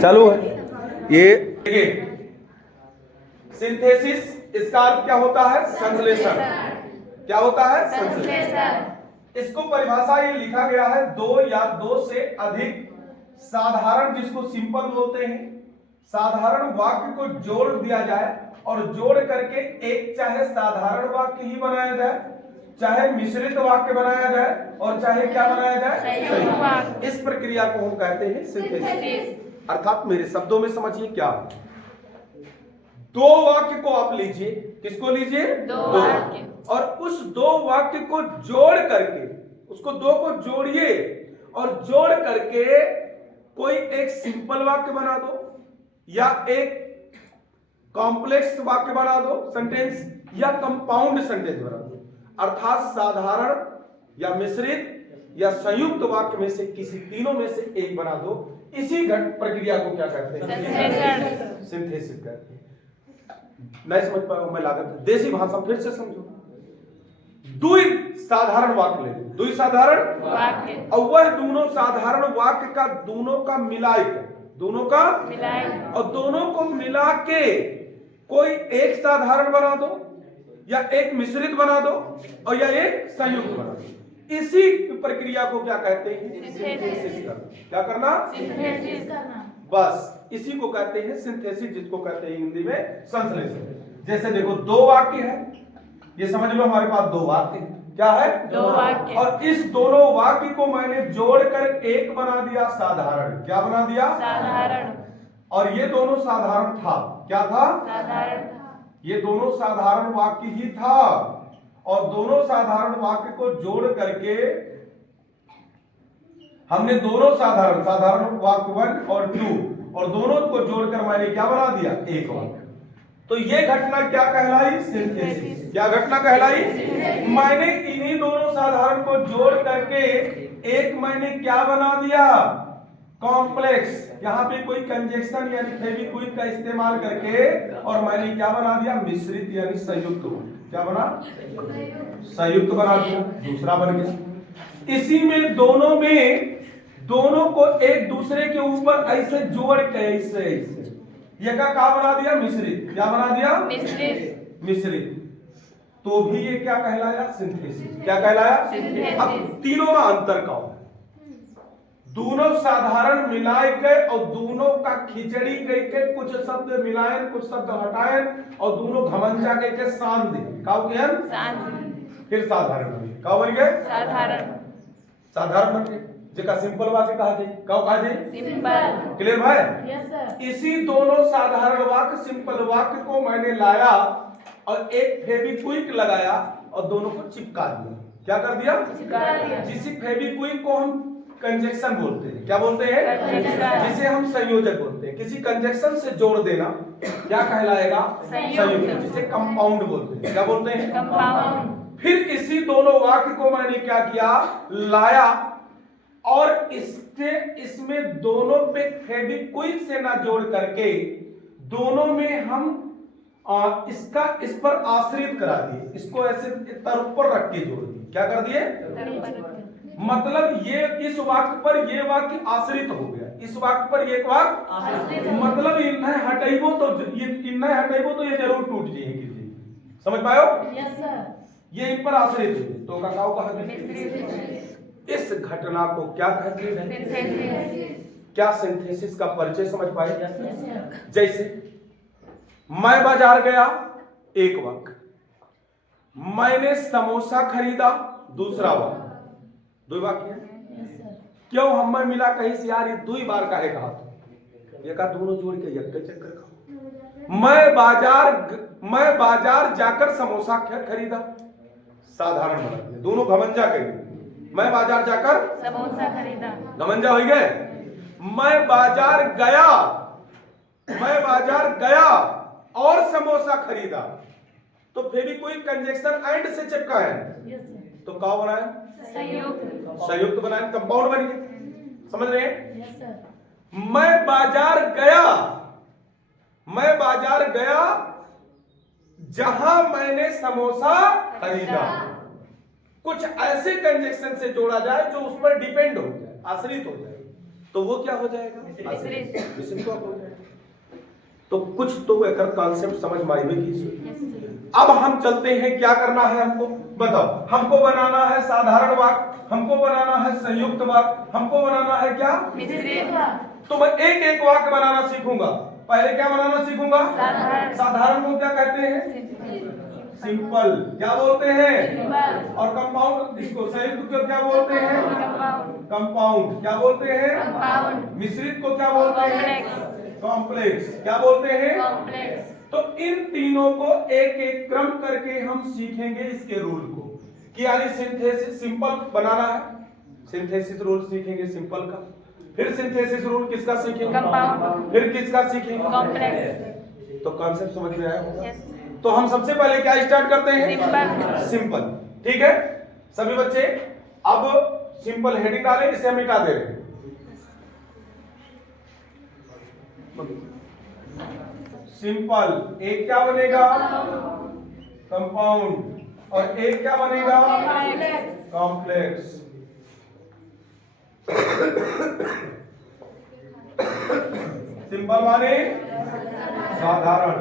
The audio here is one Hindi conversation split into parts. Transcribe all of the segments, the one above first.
चालू है ये। सिंथेसिस, इसका अर्थ क्या होता है? संश्लेषण। क्या होता है? संश्लेषण। इसको परिभाषा ये लिखा गया है, दो या दो से अधिक साधारण, जिसको सिंपल बोलते हैं, साधारण वाक्य को जोड़ दिया जाए और जोड़ करके एक चाहे साधारण वाक्य ही बनाया जाए, चाहे मिश्रित वाक्य बनाया जाए, और चाहे क्या बनाया जाए? इस प्रक्रिया को हम कहते हैं सिंथेसिस। अर्थात मेरे शब्दों में समझिए क्या, दो वाक्य को आप लीजिए। किसको लीजिए? दो वाक्य। और उस दो वाक्य को जोड़ करके, उसको दो को जोड़िए और जोड़ करके कोई एक सिंपल वाक्य बना दो या एक कॉम्प्लेक्स वाक्य बना दो, सेंटेंस, या कंपाउंड सेंटेंस बना दो। अर्थात साधारण या मिश्रित या संयुक्त वाक्य में से किसी तीनों में से एक बना दो। इसी प्रक्रिया को क्या कहते हैं? सिंथेसिस कहते हैं। नहीं समझ पाए मैं लागत, देसी भाषा फिर से समझो। दुई साधारण वाक्य ले, दुई साधारण वाक्य, और वह दोनों साधारण वाक्य का दोनों का मिलाए, दोनों का मिलाए, और दोनों को मिला के कोई एक साधारण बना दो या एक मिश्रित बना दो और या एक संयुक्त बना दो। इसी प्रक्रिया को क्या कहते हैं? सिंथेसिस करना। क्या करना? सिंथेसिस करना। बस इसी को कहते हैं सिंथेसिस, जिसको कहते हैं हिंदी में संश्लेषण। जैसे देखो, दो वाक्य है, ये समझ लो हमारे पास दो वाक्य है। क्या है? दो वाक्य। और इस दोनों वाक्य को मैंने जोड़कर एक बना दिया साधारण। क्या बना दिया? साधारण। और ये दोनों साधारण था। क्या था? साधारण था। ये दोनों साधारण वाक्य ही था, और दोनों साधारण वाक्य को जोड़ करके हमने दोनों साधारण वाक्य 1 और 2, और दोनों को जोड़कर मैंने क्या बना दिया? एक वाक्य। तो ये घटना क्या कहलाई? सिंथेसिस। क्या घटना कहलाई? मैंने इन्हीं दोनों साधारण को जोड़ करके एक मैंने क्या बना दिया? कॉम्प्लेक्स। यहाँ पे कोई कंजक्शन यानी फेविक्विक का इस्तेमाल करके, और मैंने क्या बना दिया? मिश्रित यानी संयुक्त। क्या बना? संयुक्त बना दिया, दूसरा बन गया। इसी में दोनों को एक दूसरे के ऊपर ऐसे जोड़ के ऐसे ये क्या बना दिया? मिश्रित। क्या बना दिया? मिश्रित। तो भी ये क्या कहलाया? सिंथेसिस। क्या कहलाया? सिंथेसिस। अब तीनों में अंतर का हो, दोनों साधारण मिलाए गए और दोनों का खिचड़ी करके कुछ शब्द मिलाए कुछ शब्द हटाए और दोनों घमंजा करके शान दे। फिर साधारण बन गए। क्या बन गए? साधारण बन गए, जिसका सिंपल वाक्य कहा जाए। क्या कहा जाए? सिंपल। क्लियर भाई? Yes sir. इसी दोनों साधारण वाक्य, सिंपल वाक्य को मैंने लाया और एक फेविक्विक लगाया और दोनों को चिपका दिया। क्या कर दिया? चिपका दिया। जिस फेविक्विक को हम कंजक्शन बोलते हैं। क्या बोलते हैं? जिसे हम संयोजक बोलते हैं। किसी कंजक्शन से जोड़ देना क्या कहलाएगा? संयुक्त। जिसे कंपाउंड बोलते हैं। क्या बोलते हैं? कंपाउंड। फिर इसी दोनों वाक्य को मैंने क्या किया? लाया, और इसमें दोनों पे फेविक्विक से ना जोड़ करके दोनों में हम इस पर आश्रित करा दिए। इसको ऐसे तर ऊपर रख के जोड़ दिए। क्या कर दिए? मतलब ये इस वाक्य पर ये वाक्य आश्रित हो गया, इस वाक्य पर ये वाक्य आश्रित। मतलब इन्हें हटाइबो तो ये जरूर टूट जाएगी। समझ पायो? Yes sir. ये इन पर आश्रित है तो काकाओ कहते। इस घटना को क्या कहते हैं? सिंथेसिस। क्या सिंथेसिस का परिचय समझ पाए? जैसे मैं बाजार गया, एक वाक्य, मैंने समोसा खरीदा, दूसरा वाक्य। दो वाक्य है। क्यों हमें मिला कहीं से यार ये दो ही बार काहे कहा? ये का दोनों जोड़ के एक चक्कर का। मैं बाजार जाकर समोसा खरीदा, साधारण बना दिया, दोनों घमंजा कही। मैं बाजार जाकर समोसा खरीदा, घमंजा हो गए। मैं बाजार गया और समोसा खरीदा, तो फेविक्विक कंजक्शन एंड से चिपका है, तो क्या बनाया? संयुक्त बनाया, कंपाउंड बन गया। समझ रहे हैं? Yes sir. मैं बाजार गया जहां मैंने समोसा खरीदा। कुछ ऐसे कंजक्शन से जोड़ा जाए जो उस पर डिपेंड हो जाए, आश्रित हो जाए। तो वो क्या हो जाएगा? मिश्रित। मिश्रित वाक्य हो जाएगा। तो कुछ तो एकर कॉन्सेप्ट समझ में आई होगी। अब हम चलते हैं, क्या करना है हमको बताओ। हमको बनाना है साधारण वाक्य, हमको बनाना है संयुक्त वाक्य, हमको बनाना है क्या? मिश्रित वाक्य। तो मैं एक एक वाक्य बनाना सीखूंगा। पहले क्या बनाना सीखूंगा? साधारण को क्या कहते हैं? सिंपल। क्या बोलते हैं? सिंपल। और कंपाउंड, इसको संयुक्त को क्या बोलते हैं? कंपाउंड। कंपाउंड। क्या बोलते हैं? कंपाउंड। मिश्रित को क्या बोलते हैं? कॉम्प्लेक्स। कॉम्प्लेक्स। क्या बोलते हैं? कॉम्प्लेक्स। तो इन तीनों को एक एक क्रम करके हम सीखेंगे इसके रूल को, कि यानी सिंथेसिस सिंपल बनाना है, सिंथेसिस रूल सीखेंगे सिंपल का, फिर सिंथेसिस रूल किसका सीखेंगे? कंपाउंड। फिर किसका सीखेंगे? कॉम्प्लेक्स। तो कॉन्सेप्ट समझ में आया होगा। यस। तो हम सबसे पहले क्या स्टार्ट करते हैं? सिंपल। सिंपल। ठीक है सभी बच्चे, अब सिंपल हेडिंग डालें, इसे हम मिटा दे रहे हैं। सिंपल एक क्या बनेगा? कंपाउंड। और एक क्या बनेगा? कॉम्प्लेक्स। सिंपल माने साधारण,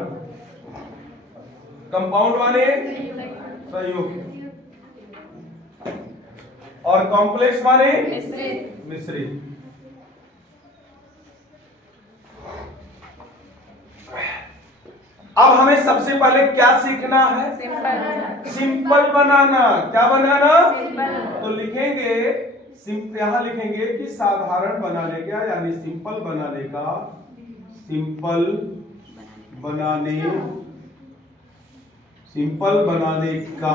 कंपाउंड माने संयुक्त, और कॉम्प्लेक्स माने मिश्रित। मिश्रित। अब हमें सबसे पहले क्या सीखना है? सिंपल। सिंपल बनाना। क्या बनाना? सिंपल। तो लिखेंगे, यहां लिखेंगे कि साधारण बनाने का, यानी सिंपल बनाने का, सिंपल बनाने का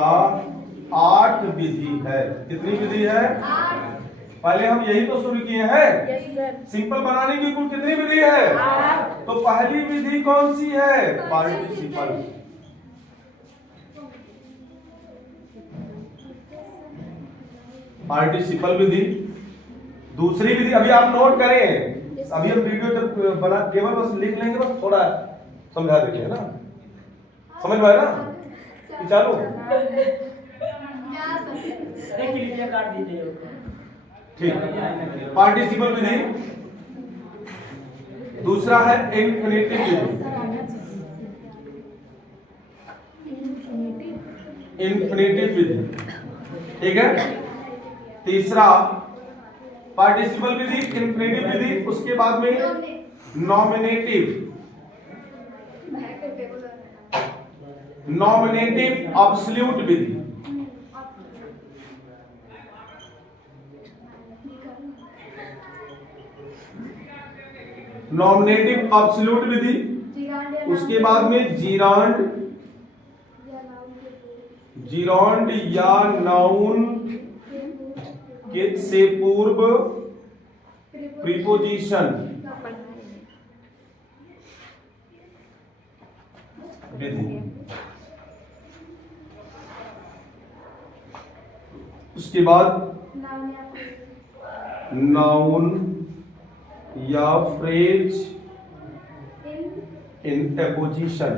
8 विधि है। कितनी विधि है? 8। पहले हम यही तो शुरू किए हैं। सिंपल बनाने की कुल कितनी विधि है? 8। तो पहली विधि कौन सी है? पार्टिसिपल। पार्टिसिपल विधि। दूसरी विधि अभी आप नोट करें, अभी हम वीडियो जब बना केवल बस लिख लेंगे, बस थोड़ा समझा देंगे, है ना? समझ में आया ना? कि चालू ठीक। पार्टिसिपल विधि। दूसरा है इन्फिनेटिव विधि। इन्फिनेटिव विधि, ठीक है। तीसरा पार्टिसिपल विधि, इन्फिनेटिव विधि, उसके बाद में नॉमिनेटिव ऑब्सोल्यूट विधि। नॉमिनेटिव ऑब्सोल्यूट विधि, उसके बाद में जीरांड या नाउन के से पूर्व प्रीपोजिशन विधि। उसके बाद नाउन या फ्रेज इन एपोजिशन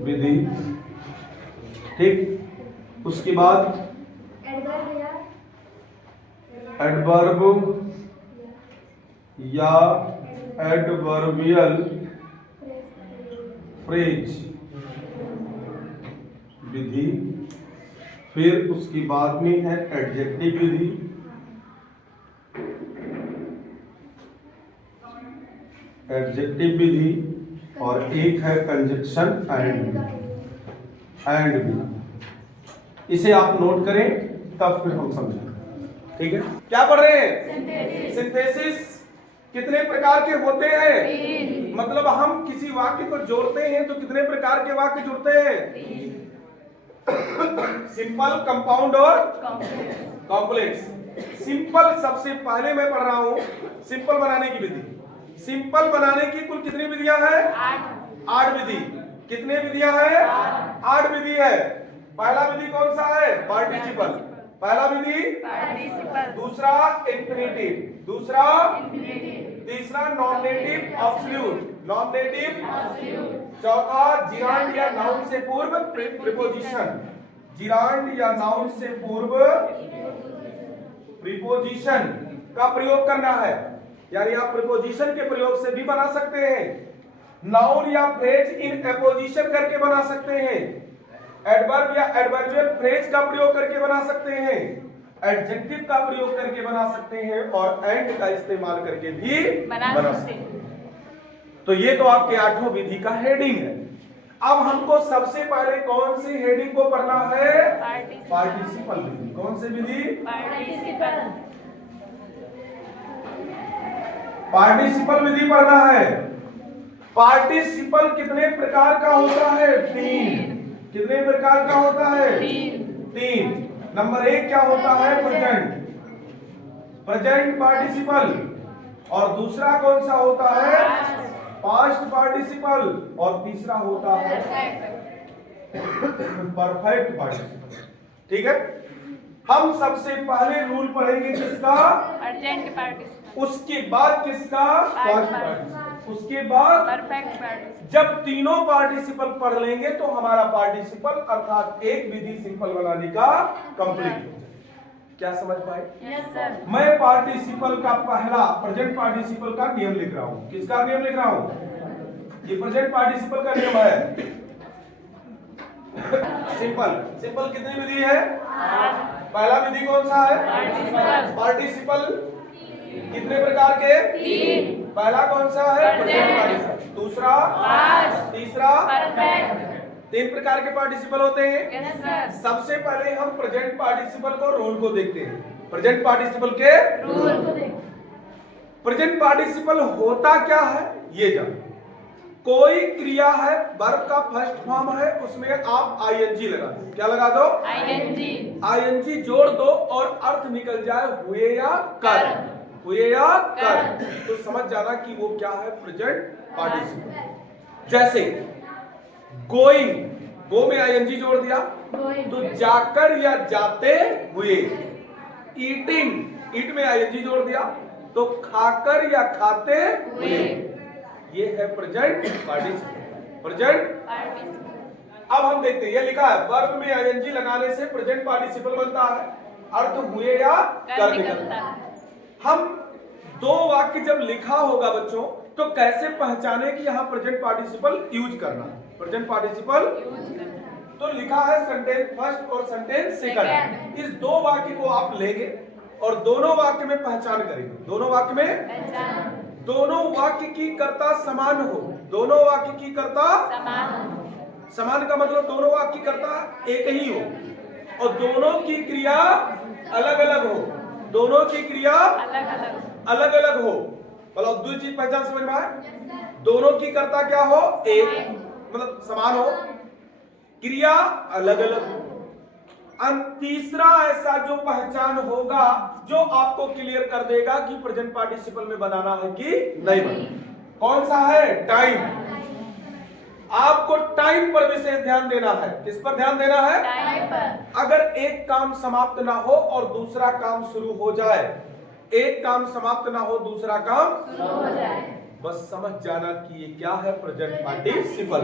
विधि, ठीक। उसके बाद एडवर्ब या एडवर्बियल फ्रेज विधि। फिर उसके बाद में है एडजेक्टिव विधि, और एक है कंजक्शन एंड विधि। इसे आप नोट करें, तब फिर हम समझेंगे, ठीक है। क्या पढ़ रहे हैं? सिंथेसिस कितने प्रकार के होते हैं? 3। मतलब हम किसी वाक्य को जोड़ते हैं तो कितने प्रकार के वाक्य जुड़ते हैं? 3। सिंपल, कंपाउंड और कॉम्प्लेक्स। सिंपल सबसे पहले मैं पढ़ रहा हूं, सिंपल बनाने की विधि। सिंपल बनाने की कुल कितनी विधियां हैं? 8 विधि। कितने विधियां हैं? 8 विधि है। पहला विधि कौन सा है? पार्टिसिपल। पहला विधि पार्टिसिपल, दूसरा इंफिनिटिव, दूसरा तीसरा नॉमिनेटिव ऑब्सोल्यूट, चौथा जिरांड या नाउन से पूर्व प्रीपोजिशन, जिरांड या नाउन से पूर्व प्रीपोजिशन का प्रयोग करना है, यानी आप प्रीपोजिशन के प्रयोग से भी बना सकते हैं। नाउन या फ्रेज इन एपोजिशन करके बना सकते हैं। एडवर्ब या एडवर्बियल फ्रेज का प्रयोग करके बना सकते हैं। एडजेक्टिव का प्रयोग करके बना सकते हैं और एंड का इस्तेमाल करके भी बना सकते हैं। तो ये तो आपके 8वां विधि का हेडिंग है। अब हमको सबसे पहले कौन सी हेडिंग को पढ़ना है? पार्टिसिपल विधि। कौन सी विधि? पार्टिसिपल विधि पढ़ना है। पार्टिसिपल कितने प्रकार का होता है? 3। कितने प्रकार का होता है? 3। नंबर 1 क्या होता है? Present participle. और दूसरा कौन सा होता है? Past participle. और तीसरा होता है परफेक्ट पार्टिसिपल। ठीक है, हम सबसे पहले रूल पढ़ेंगे किसका? Present participle. उसके बाद किसका? Past participle. उसके बाद परफेक्ट पार्टिसिपल। जब तीनों पार्टिसिपल पढ़ लेंगे तो हमारा पार्टिसिपल अर्थात एक विधि सिंपल बनाने का कंप्लीट हो जाए। क्या समझ पाए? Yes sir. मैं पार्टिसिपल का पहला प्रेजेंट पार्टिसिपल का नियम लिख रहा हूं। किसका नियम लिख रहा हूं? ये प्रेजेंट पार्टिसिपल का नियम है। सिंपल कितनी विधि है? पहला विधि कौन सा है? पार्टिसिपल। कितने प्रकार के? 3। पहला कौन सा है? Present participle. दूसरा पास्ट। तीसरा परफेक्ट। 3 प्रकार के पार्टिसिपल होते हैं। yes, sir। सबसे पहले हम प्रेजेंट पार्टिसिपल को रूल को देखते हैं। प्रेजेंट पार्टिसिपल के रूल को देखते। प्रेजेंट पार्टिसिपल होता क्या है ये जानो। कोई क्रिया है, वर्ब का फर्स्ट फॉर्म है, उसमें आप आईएनजी लगा दो। क्या लगा दो? आईएनजी जोड़ दो और अर्थ निकल जाए हुए या कर। हुए या कर तो समझ जाना कि वो क्या है? Present participle. जैसे गोइंग, गो में आईएनजी जोड़ दिया तो जाकर या जाते हुए। ईटिंग, ईट में आईएनजी जोड़ दिया तो खाकर या खाते हुए। ये है प्रेजेंट पार्टिसिपल। Present participle. अब हम देखते हैं, ये लिखा है वर्ब में आईएनजी लगाने से प्रेजेंट पार्टिसिपल बनता है, अर्थ हुए या कर निकलता है। हम 2 वाक्य जब लिखा होगा बच्चों तो कैसे पहचाने कि यहां प्रेजेंट पार्टिसिपल यूज करना है? प्रेजेंट पार्टिसिपल तो लिखा है सेंटेंस फर्स्ट और सेंटेंस सेकंड। इस 2 वाक्य को आप लेंगे और दोनों वाक्य में पहचान करेंगे। दोनों वाक्य में पहचान। दोनों वाक्य की कर्ता समान हो। दोनों वाक्य की कर्ता समान। समान का मतलब दोनों वाक्य की कर्ता एक ही हो और दोनों की क्रिया अलग अलग हो। दोनों की क्रिया अलग अलग हो। मतलब 2 चीज पहचान समझ में आए? दोनों की कर्ता क्या हो? एक, मतलब समान हो, क्रिया अलग अलग हो। तीसरा ऐसा जो पहचान होगा जो आपको क्लियर कर देगा कि प्रेजेंट पार्टिसिपल में बनाना है कि नहीं बनाना। कौन सा है? टाइम। आपको टाइम पर विशेष ध्यान देना है। किस पर ध्यान देना है? टाइम पर। अगर एक काम समाप्त ना हो और दूसरा काम शुरू हो जाए, एक काम समाप्त ना हो दूसरा काम शुरू हो जाए, बस समझ जाना कि ये क्या है? प्रेजेंट पार्टिसिपल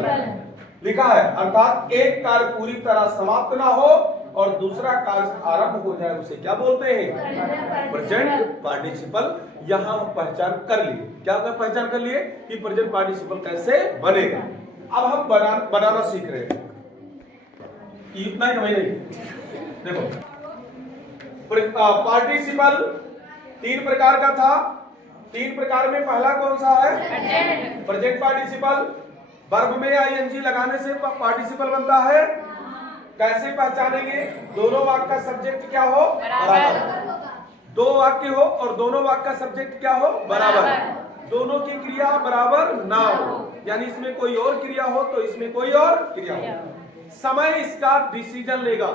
लिखा है। अर्थात एक कार्य पूरी तरह समाप्त ना हो और दूसरा कार्य आरंभ हो जाए, उसे क्या बोलते हैं? Present participle. यहां पहचान कर लिए। क्या पहचान कर लिए कि प्रेजेंट पार्टिसिपल कैसे बनेगा। अब हम बनाना सीख रहे हैं। इतना ही हमें नहीं। देखो पार्टिसिपल 3 प्रकार का था। 3 प्रकार में पहला कौन सा है? Present participle. वर्ब में आईएनजी लगाने से पार्टिसिपल बनता है। कैसे पहचानेंगे? दोनों वाक्य का सब्जेक्ट क्या हो? बराबर। 2 वाक्य हो और दोनों वाक्य का सब्जेक्ट क्या हो? बराबर। दोनों की क्रिया बराबर ना हो, यानी इसमें कोई और क्रिया हो तो इसमें कोई और क्रिया हो। समय इसका डिसीजन लेगा।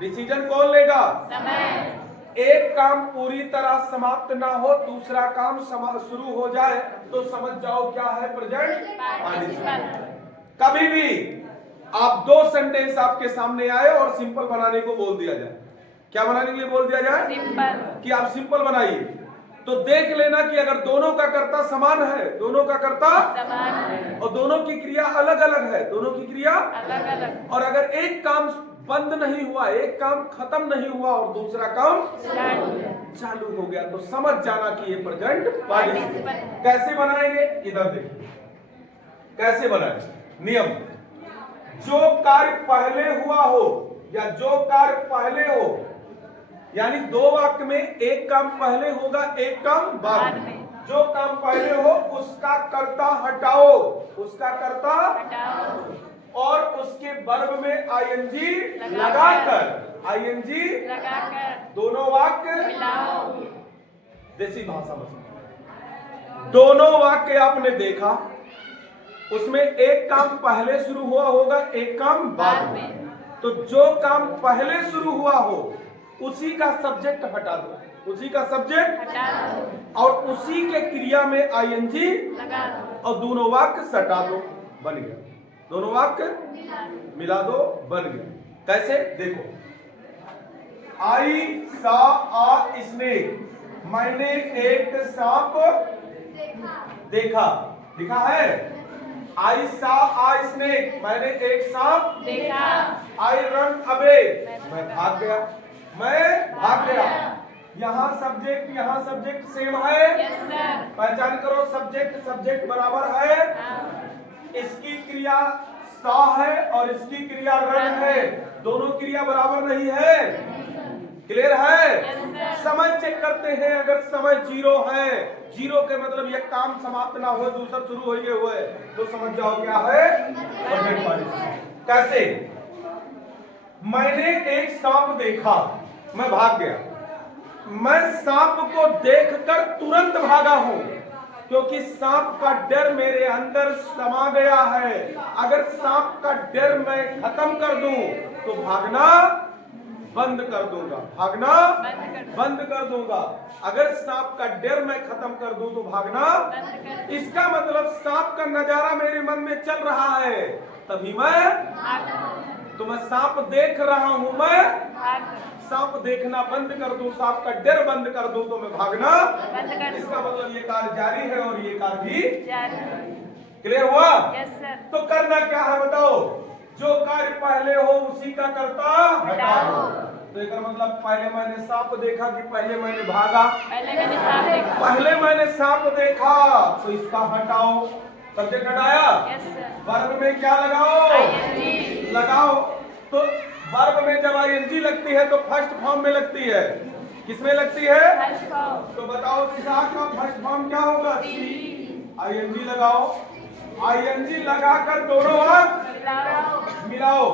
डिसीजन कौन लेगा? समय। एक काम पूरी तरह समाप्त ना हो दूसरा काम शुरू हो जाए तो समझ जाओ क्या है? Present participle. कभी भी आप 2 सेंटेंस आपके सामने आए और सिंपल बनाने को बोल दिया जाए, क्या बनाने के लिए बोल दिया जाए? सिंपल। कि आप सिंपल बनाइए, तो देख लेना कि अगर दोनों का कर्ता समान है, दोनों का कर्ता समान है और दोनों की क्रिया अलग अलग है, दोनों की क्रिया अलग अलग, और अगर एक काम बंद नहीं हुआ, एक काम खत्म नहीं हुआ और दूसरा काम चालू हो गया, तो समझ जाना कि ये प्रेजेंट पार्टिसिपल। कैसे बनाएंगे, इधर देखिए कैसे बनाए। नियम, जो कार्य पहले हुआ हो या जो कार्य पहले हो, यानी दो वाक्य में एक काम पहले होगा एक काम बाद में। जो काम पहले हो उसका कर्ता हटाओ, उसका कर्ता और उसके वर्ब में आईएनजी लगाकर दोनों वाक्य देसी भाषा में दोनों वाक्य आपने देखा, उसमें एक काम पहले शुरू हुआ होगा एक काम बाद में। तो जो काम पहले शुरू हुआ हो उसी का सब्जेक्ट हटा दो, उसी का सब्जेक्ट हटा दो और उसी के क्रिया में आईएनजी लगा दो और दोनों वाक्य सटा दो, बन गया। दोनों वाक्य मिला दो, बन गया। कैसे, देखो, आई सा आ स्नेक, मैंने एक सांप देखा, लिखा है आई सा आ स्नेक, मैंने एक सांप देखा। आई रन अवे, मैं भाग गया, मैं भाग गया। यहाँ सब्जेक्ट सेम है, पहचान करो, सब्जेक्ट बराबर है। इसकी क्रिया सा है और इसकी क्रिया रन है, दोनों क्रिया बराबर नहीं है। क्लियर है? समय चेक करते हैं, अगर समय 0 है, 0 के मतलब ये काम समाप्त ना हो दूसरा शुरू हो गए हुए, तो समझ जाओ क्या है प्रेजेंट पार्टिसिपल। कैसे, मैंने एक सांप देखा, मैं भाग गया। मैं सांप को देखकर तुरंत भागा हूं क्योंकि सांप का डर मेरे अंदर समा गया है। अगर सांप का डर मैं खत्म कर दूं तो भागना बंद कर दूंगा, भागना बंद कर दूंगा। अगर सांप का डर मैं खत्म कर दूं तो भागना, इसका मतलब सांप का नजारा मेरे मन में चल रहा है, तभी मैं सांप देख रहा हूं, मैं सांप देखना बंद कर दूं, सांप का डर बंद कर दूं तो मैं भागना बंद कर दूं। इसका मतलब ये कार्य जारी है और ये कार्य भी जारी। क्लियर हुआ? Yes sir. तो करना क्या है बताओ, जो कार्य पहले हो उसी का कर्ता हटाओ। तो इसका मतलब पहले मैंने सांप देखा कि पहले मैंने भागा? पहले मैंने सांप देखा। पहले मैंने सांप देखा, तो इसका हटाओ, सब्जेक्ट हटाया। Yes sir. वर्ब में क्या लगाओ? आईएनजी लगाओ। तो वर्ब में जब आईएनजी लगती है तो फर्स्ट फॉर्म में लगती है, किसमें लगती है? First form. तो बताओ सा का फर्स्ट फॉर्म क्या होगा? सी। आईएनजी लगाओ, आईएनजी लगाकर दोनों वाक्य मिलाओ।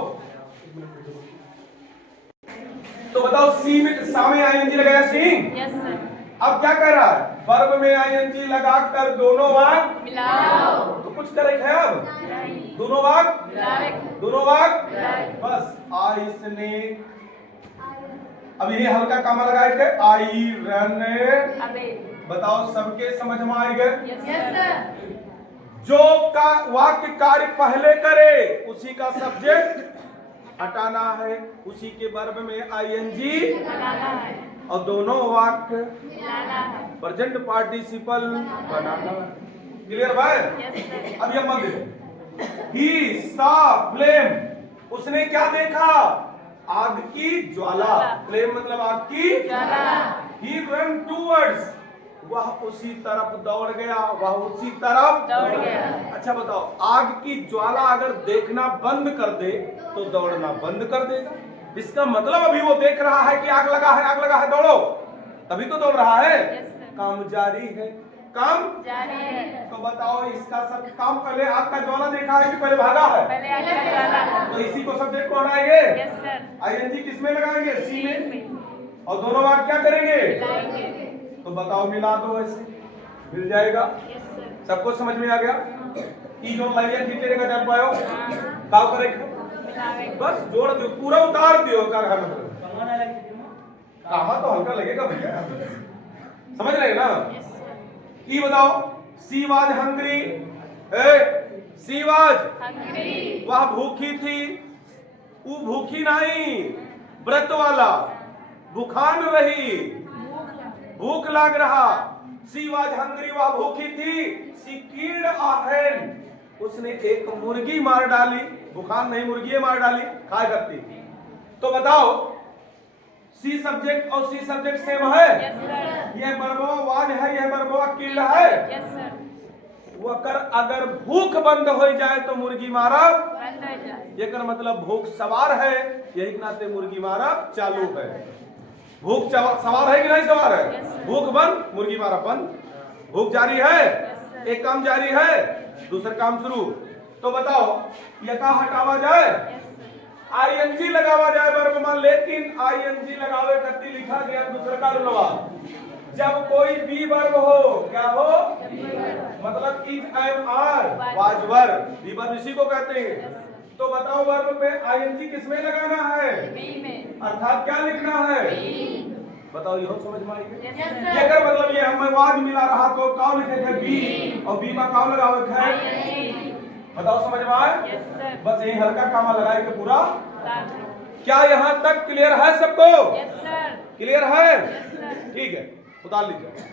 तो बताओ सी में, सा में आईएनजी लगाया, सिंग। Yes sir. अब क्या कर रहा है? वर्ब में आईएनजी लगाकर दोनों वाक्य मिलाओ। तो कुछ करेक्ट है अब? दोनों वाक्य, दोनों वाक्य, बस आई स्नेक। अब ये हल्का कामा लगाए थे, आई रन अवे। बताओ सबके समझ में आ गए? Yes sir. जो का वाक्य कार्य पहले करे उसी का सब्जेक्ट हटाना है, उसी के वर्ब में आईएनजी लगाना है और दोनों वाक्य मिलाना है, प्रेजेंट पार्टिसिपल बनाना है। क्लियर भाई? अब ये मत देखो, ही सा फ्लेम, उसने क्या देखा? आग की ज्वाला। फ्लेम मतलब आग की ज्वाला। ही रन टूवर्ड्स, वह उसी तरफ दौड़ गया, वह उसी तरफ दौड़ गया। अच्छा बताओ, आग की ज्वाला अगर देखना बंद कर दे तो दौड़ना बंद कर देगा। इसका मतलब अभी वो देख रहा है कि आग लगा है, दौड़ो, तभी तो दौड़ रहा है। काम जारी है, काम जारी है। तो बताओ इसका सब काम, पहले आग का ज्वाला देखा है कि पहले भागा है? पहले आग का ज्वाला। तो इसी को सब्जेक्ट को हटाएंगे। Yes sir. आईएनजी किसमें लगाएंगे? सी में। और दोनों वाक्य क्या करेंगे? तो बताओ मिला दो, ऐसे मिल जाएगा। Yes sir. सबको समझ में आ गया? ई जो लाइए ठीक का जान पायो काव करेक्ट, बस जोड़ दियो, पूरा उतार दियो का मतलब कामा तो हल्का लगेगा भैया, समझ रहे ना? ई बताओ, she was hungry, she was hungry, वह भूखी थी, वो भूखी नहीं, व्रत वाला, भूखान रही, भूख लाग रहा। सी वाज हंग्री, वह भूखी थी। सी कील्ड अ हेन, उसने एक मुर्गी मार डाली, भूखान नहीं मुर्गी मार डाली, खाए करती। तो बताओ सी सब्जेक्ट और सी सब्जेक्ट सेम है। Yes sir. ये वर्बवा वाज है, यह वर्बवा किल्ड है। Yes sir. वो अगर भूख बंद हो जाए तो मुर्गी मारब बंद हो जाए। एकर मतलब भूख सवार है, यही के नाते मुर्गी मारब चालू है। भूख सवार है कि नहीं सवार है? Yes, sir. भूख बंद, मुर्गी मारब बंद। भूख जारी है, Yes, sir. एक काम जारी है, दूसरा काम शुरू। तो बताओ ये का हटावा जाए, यस सर। आईएनजी लगावा जाए वर्ब में, लेकिन आईएनजी लगावे करती लिखा गया दूसरा का रुलवा। जब कोई बी वर्ब हो, क्या हो? मतलब is am are was verb, be verb इसी को कहते हैं। तो बताओ वर्ब में आईएनजी किसमें लगाना है? बी में। अर्थात क्या लिखना है? बी। बताओ ये समझ में आएगी? यस ये सर। अगर मतलब ये हमें वाज मिला रहा तो काउ लिखे थे बी और बी में काउ लगावे थे। आईएनजी। बताओ समझ में आए? Yes sir. बस यही हल्का कामा लगाए के पूरा। काम। क्या यहाँ तक क्लियर है सबको? Yes sir. क्लियर है? Yes sir. ठीक है, उतार लीजिए।